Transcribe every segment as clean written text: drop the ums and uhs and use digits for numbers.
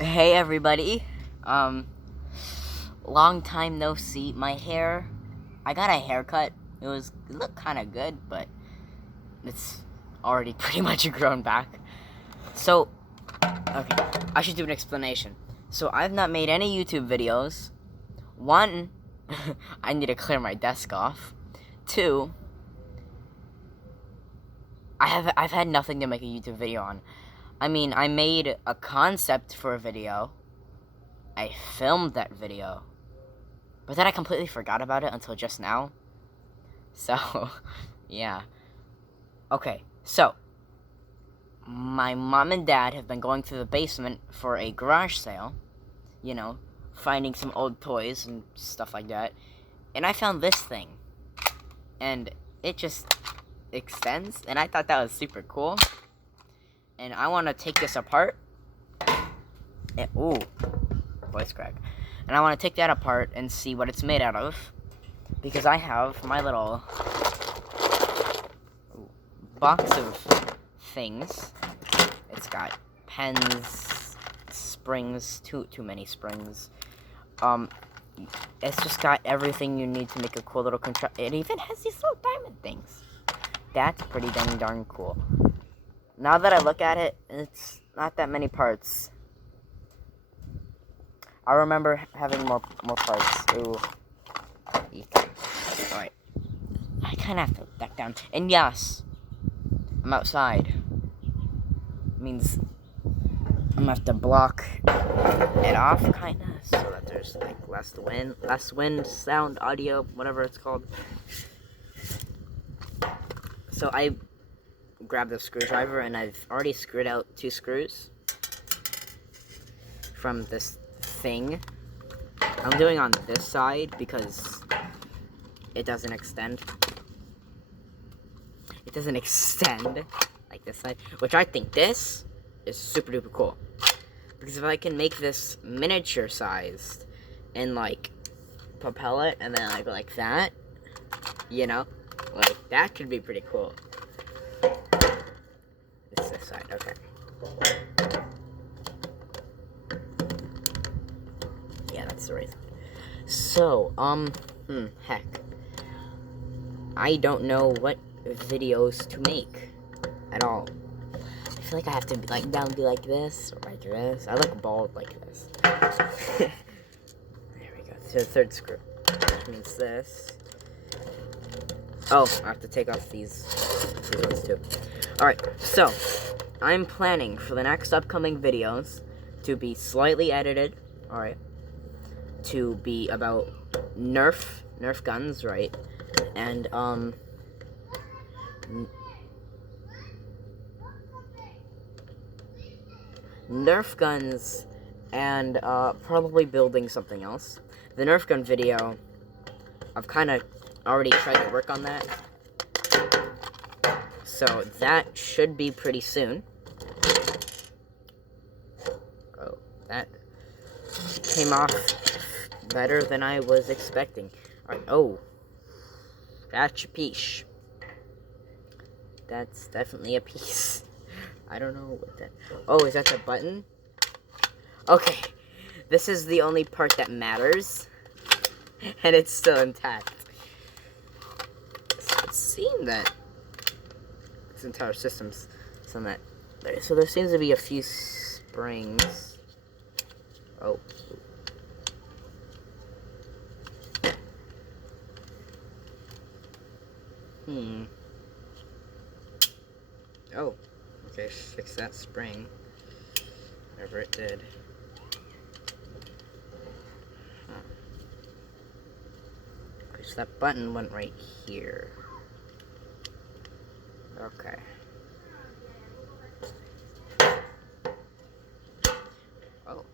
Hey everybody, um, long time no see. My hair, I got a haircut. It looked kind of good, but it's already pretty much grown back. So, okay, I should do an explanation. So I've not made any YouTube videos. One, I need to clear my desk off. Two, I've had nothing to make a YouTube video on. I mean, I made a concept for a video. I filmed that video. But then I completely forgot about it until just now. So, yeah. Okay, so, my mom and dad have been going through the basement for a garage sale. You know, finding some old toys and stuff like that. And I found this thing. And it just extends, and I thought that was super cool. And I want to take this apart. And, ooh, voice crack. And I want to take that apart and see what it's made out of. Because I have my little box of things. It's got pens, springs, too many springs. It's just got everything you need to make a cool little It even has these little diamond things. That's pretty darn cool. Now that I look at it, it's not that many parts. I remember having more parts. Ooh. Alright. I kind of have to back down. And yes, I'm outside. Means I'm gonna have to block it off, kind of, so that there's like less wind, sound, audio, whatever it's called. So I grabbed the screwdriver, and I've already screwed out 2 screws from this thing. I'm doing on this side because it doesn't extend. It doesn't extend like this side, which I think this is super duper cool. Because if I can make this miniature sized and like propel it and then I go like that, you know, like that could be pretty cool. It's this side, okay. Yeah, that's the right side. So, heck. I don't know what videos to make at all. I feel like I have to be like like this or like this. I look bald like this. There we go. So the 3rd screw, which means this. Oh, I have to take off these ones too. Alright, so I'm planning for the next upcoming videos to be slightly edited, alright, to be about Nerf guns, right, and, Nerf guns, and, probably building something else. The Nerf gun video, I've kind of already tried to work on that. So that should be pretty soon. Oh, that came off better than I was expecting. Alright, oh. That's a piece. That's definitely a piece. I don't know what that... Oh, is that the button? Okay. This is the only part that matters. And it's still intact. It seemed that this entire system's on that. So there seems to be a few springs. Oh. Oh. Okay, fix that spring. Whatever it did. Huh. Okay, so that button went right here. Okay. Oh.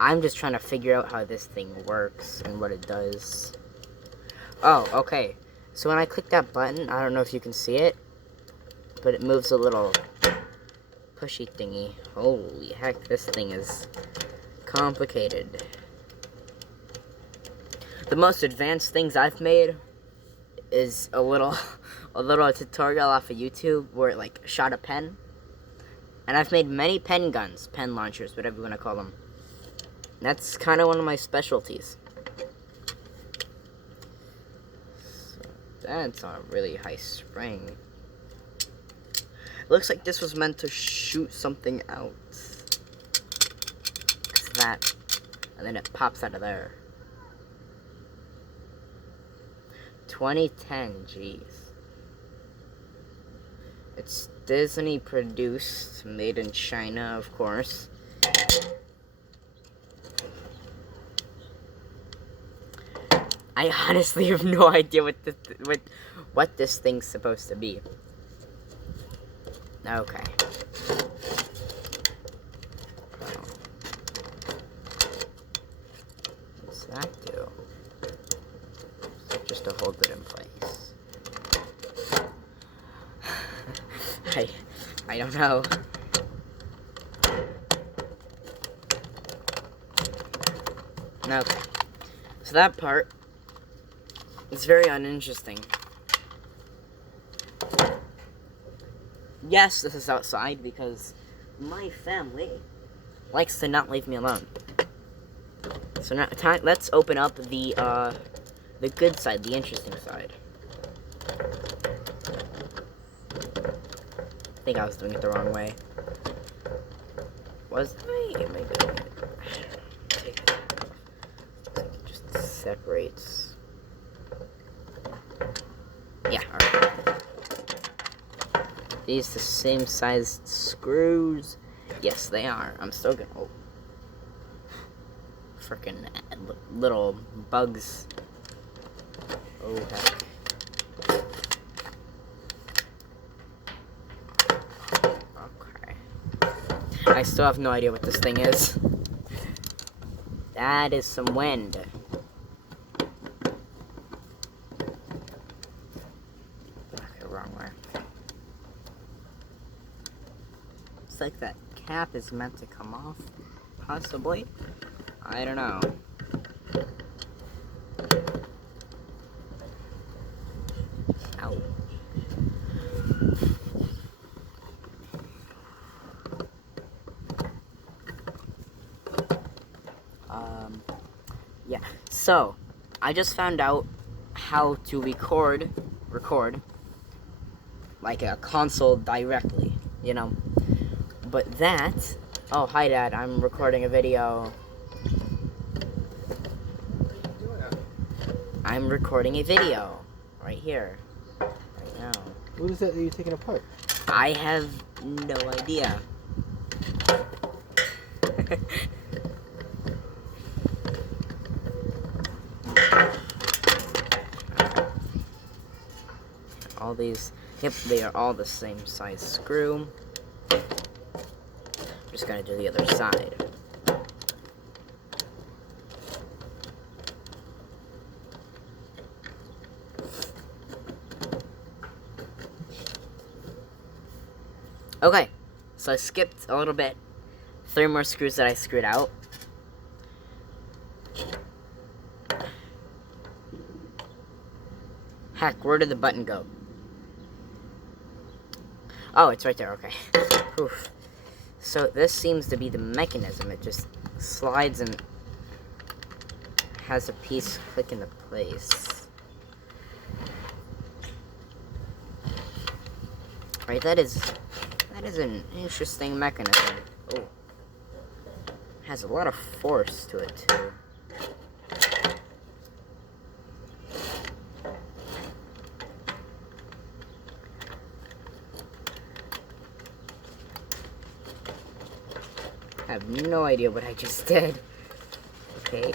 I'm just trying to figure out how this thing works and what it does. Oh, okay. So when I click that button, I don't know if you can see it, but it moves a little pushy thingy. Holy heck, this thing is complicated. The most advanced things I've made is a little a little tutorial off of YouTube where it like shot a pen. And I've made many pen guns, pen launchers, whatever you want to call them. That's kind of one of my specialties. So that's on a really high spring. Looks like this was meant to shoot something out. It's that. And then it pops out of there. 2010, jeez. It's Disney produced, made in China, of course. I honestly have no idea what this thing's supposed to be. Okay. What's that do? Just to hold it in place. I don't know. Okay. So that part is very uninteresting. Yes, this is outside because my family likes to not leave me alone. So now, let's open up the good side, the interesting side. I think I was doing it the wrong way. Was I? Maybe. Take it off. It just separates. Yeah, alright. These the same sized screws? Yes, they are. I'm still gonna. Oh. Frickin' little bugs. Oh, heck. I still have no idea what this thing is. That is some wind. Okay, wrong way. It's like that cap is meant to come off, possibly. I don't know. Ow. Yeah, so, I just found out how to record, like a console directly, you know, but that, oh, hi Dad, I'm recording a video. I'm recording a video, right here, right now. What is that you're taking apart? I have no idea. All these, yep, they are all the same size screw. I'm just gonna do the other side. Okay, so I skipped a little bit. 3 more screws that I screwed out. Heck, where did the button go? Oh, it's right there, okay. Oof. So this seems to be the mechanism. It just slides and has a piece click into place. Right, that is an interesting mechanism. Oh. Has a lot of force to it too. I have no idea what I just did. Okay,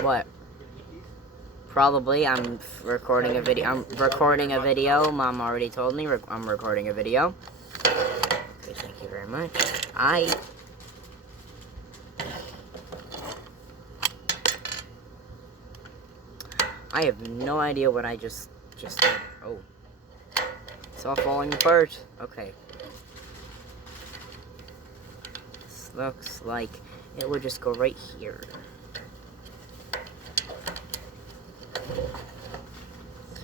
what? Probably. I'm recording a video. Mom already told me I'm recording a video. Okay, thank you very much. I have no idea what I just did. Oh. It's all falling apart. Okay. This looks like it would just go right here.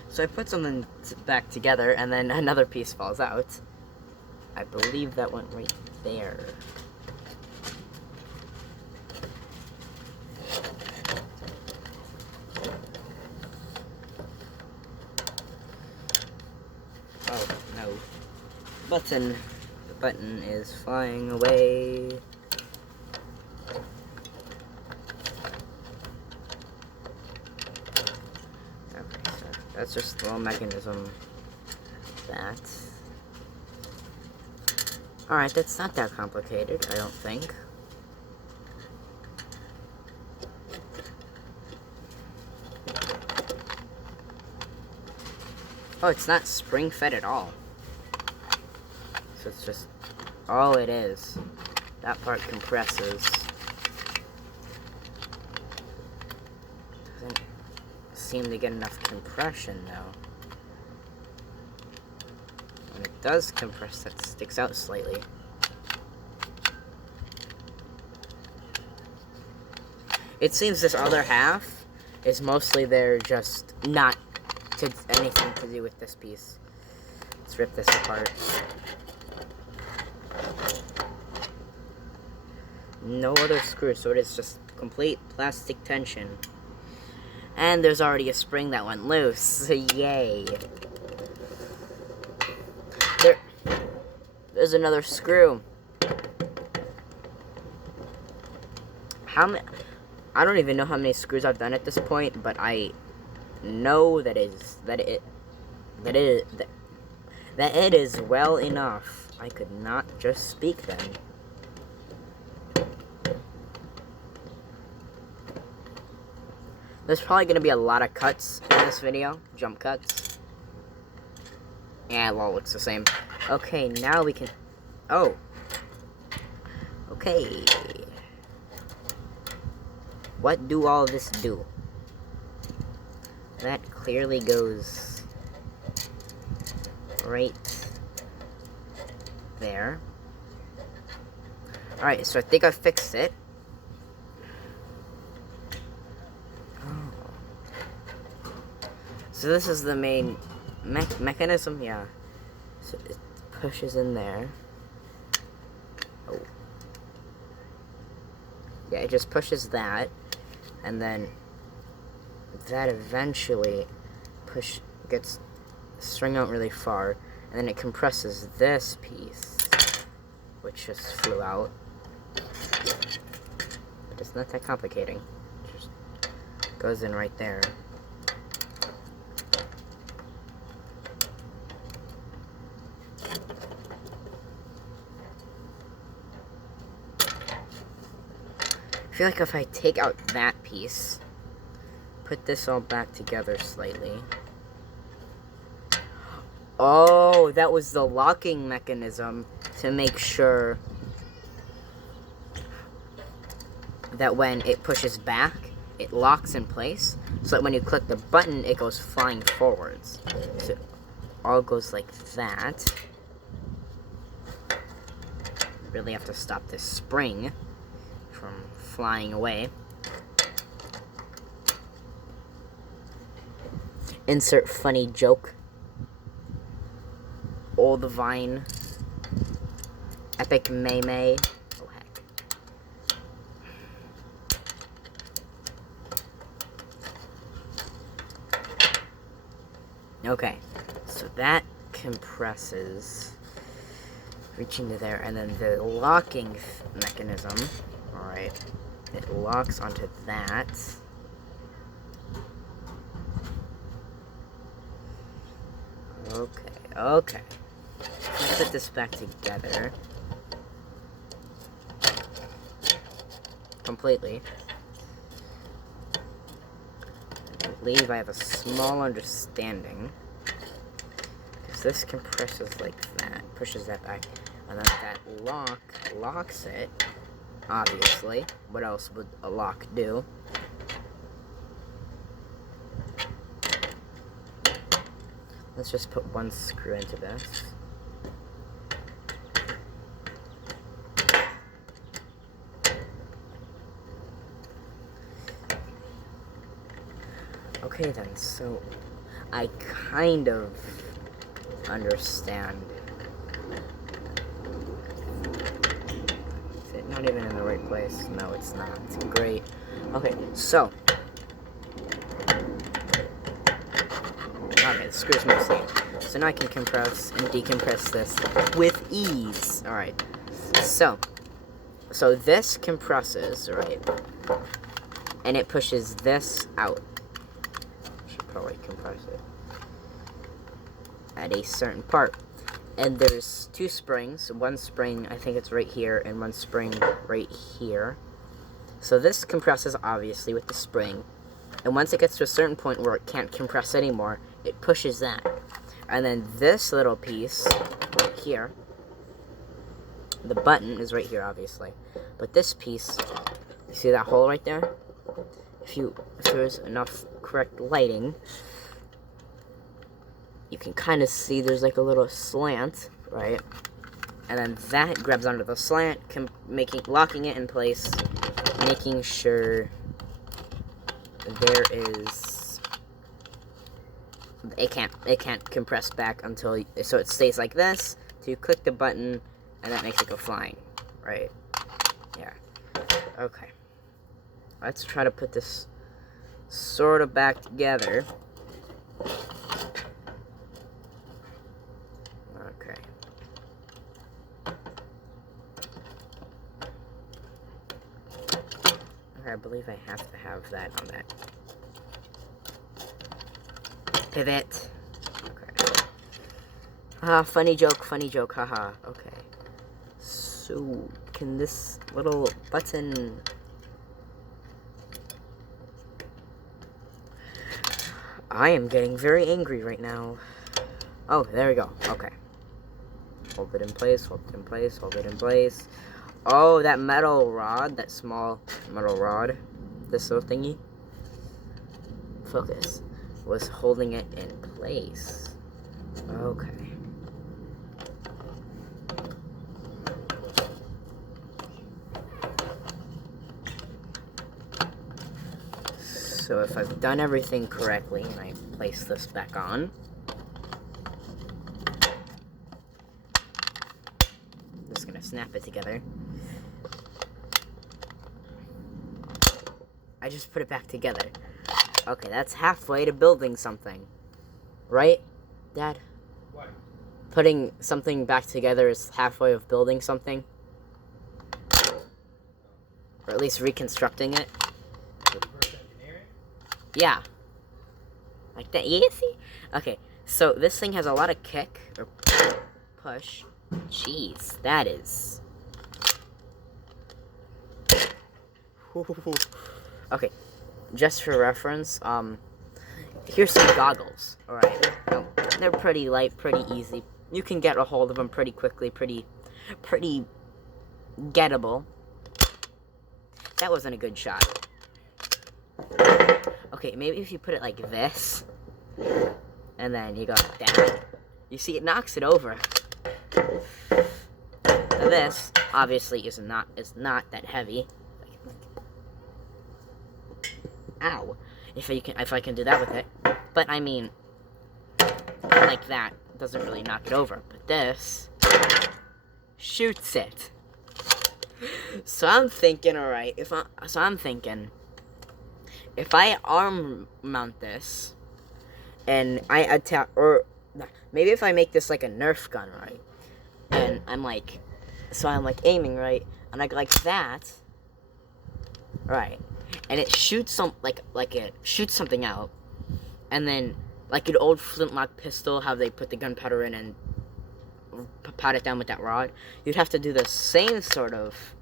So I put something back together, and then another piece falls out. I believe that went right there. Oh, no. Button. The button is flying away. Okay, so that's just a little mechanism. That. Alright, that's not that complicated, I don't think. Oh, it's not spring-fed at all. So it's just all it is. That part compresses. Doesn't seem to get enough compression, though. When it does compress, that sticks out slightly. It seems this other half is mostly there just not to anything to do with this piece. Let's rip this apart. No other screws, so it is just complete plastic tension. And there's already a spring that went loose. Yay. There's another screw. I don't even know how many screws I've done at this point, but I know that it is well enough. I could not just speak then. There's probably gonna be a lot of cuts in this video, jump cuts. Yeah, it all looks the same. Okay, now we can. Oh. Okay. What do all this do? That clearly goes right there. Alright, so I think I fixed it. So this is the main mechanism, yeah. So it pushes in there. Oh. Yeah, it just pushes that, and then that eventually gets string out really far, and then it compresses this piece, which just flew out. But it's not that complicating. It just goes in right there. I feel like if I take out that piece, put this all back together slightly. Oh, that was the locking mechanism to make sure that when it pushes back, it locks in place, so that when you click the button, it goes flying forwards. So it all goes like that. Really have to stop this spring from flying away. Insert funny joke. Old Vine. Epic May. Oh heck. Okay, so that compresses, reaching to there, and then the locking mechanism. Alright, it locks onto that. Okay. Let's put this back together. Completely. I believe I have a small understanding. Because this compresses like that, pushes that back, and then that locks it. Obviously. What else would a lock do? Let's just put one screw into this. Okay then, so I kind of understand. Is it not even in the right place? No, it's not. It's great. Okay, so. Okay, the screws mostly. So now I can compress and decompress this with ease. Alright. So this compresses, right? And it pushes this out. Should probably compress it at a certain part. And there's two springs. One spring, I think it's right here, and one spring right here. So this compresses, obviously, with the spring. And once it gets to a certain point where it can't compress anymore, it pushes that. And then this little piece, right here, the button is right here, obviously. But this piece, you see that hole right there? If there's enough correct lighting, you can kind of see there's like a little slant, right? And then that grabs onto the slant, locking it in place, making sure there is, it can't compress back until, so it stays like this, so you click the button, and that makes it go flying, right? Yeah. Okay. Let's try to put this sort of back together. Okay. Okay, I believe I have to have that on that pivot. Okay. Funny joke, haha. Okay. So, can this little button... I am getting very angry right now. Oh, there we go. Okay. Hold it in place, hold it in place, hold it in place. Oh, that metal rod, that small metal rod, this little thingy, focus, was holding it in place. Okay. So if I've done everything correctly and I place this back on, I'm just gonna snap it together. I just put it back together. Okay, that's halfway to building something. Right, Dad? What? Putting something back together is halfway of building something. Or at least reconstructing it. Reverse engineering? Yeah. Like that, you see? Okay, so this thing has a lot of kick, or push. Jeez, that is... Okay, just for reference, here's some goggles, alright? They're pretty light, pretty easy. You can get a hold of them pretty quickly, pretty gettable. That wasn't a good shot. Okay, maybe if you put it like this, and then you go down. You see, it knocks it over. Now this, obviously, is not that heavy. Ow. If I can do that with it. But, I mean, like that, doesn't really knock it over. But this shoots it. So I'm thinking, alright, if I arm mount this, and I attack, or maybe if I make this like a Nerf gun, right, and I'm like aiming, right, and I go like that, right, and it shoots it shoots something out, and then, like an old flintlock pistol, how they put the gunpowder in and pat it down with that rod, you'd have to do the same sort of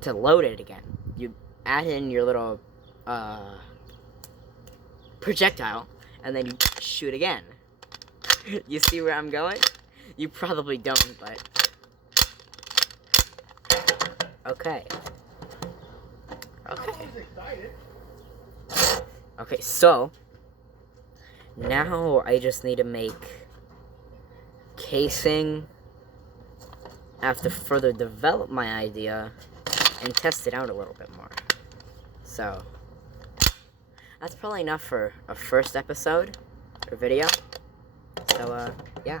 to load it again. You add in your little projectile, and then you shoot again. You see where I'm going? You probably don't, but... Okay. Okay, so... Now I just need to make pacing. I have to further develop my idea and test it out a little bit more. So, that's probably enough for a first episode or video. So, yeah.